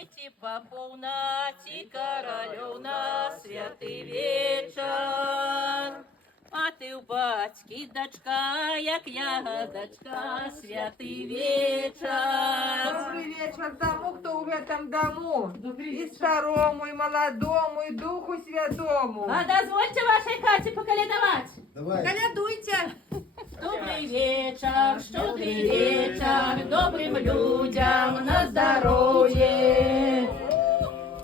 Пойте по полноте, королев на святый вечер. А ты у батьки дочка, як ягодочка, святый вечер. Добрый вечер тому, кто в этом дому. И старому, и молодому, и Духу Святому. А дозвольте вашей хате поколедовать. Давай. Колядуйте. Добрый вечер, щедрый вечер, добрым людям на здоровье.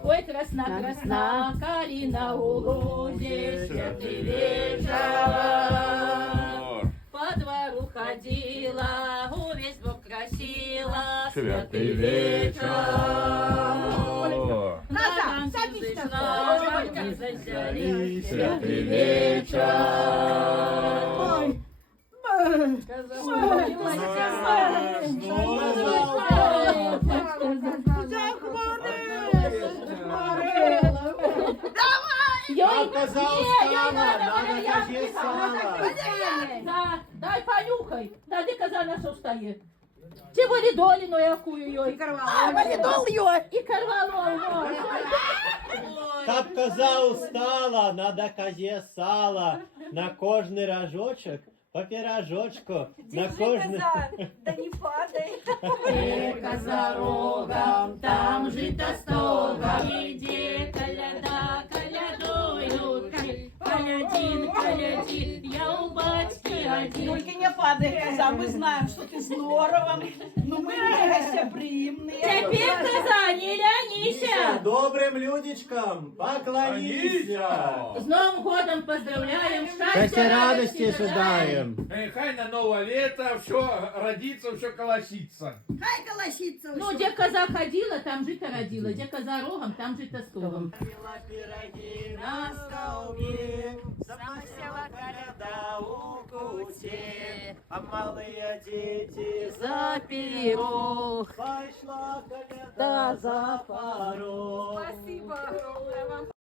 Ой, красна-красна калина у лузе, святый вечер. По двору ходила, увесь бок красила, святый вечер. Назад, садись на Зашла, зазяли, святый вечер. Дай понюхай, дай казана, що встає. Чи валідоліну якую йой? А, валідол йой! І карвалол йой! Как коза устала, надо козе сало, на кожний рожочок по пирожочку, на кожний... Да не падай. Коза рогом, там жито стогом, иди, коляда, колядуют, колядин, колядин, я у батьки один. Только не падай, коза, мы знаем, что ты с норовом. Ну мы не гостеприимные. Теперь, коза, не лянися! Добрым людечкам поклонися! С Новым годом поздравляем, Счастья, счастья, радости ожидаем! Хай на новое лето все родится, все колосится. Хай колосится. Ну, где коза ходила, там жито родила, где коза рогом, там жито стогом. Пироги на столбе, запасила коляда у куте, а малые дети За пирог. пошла коляда за порог. Спасибо огромное вам.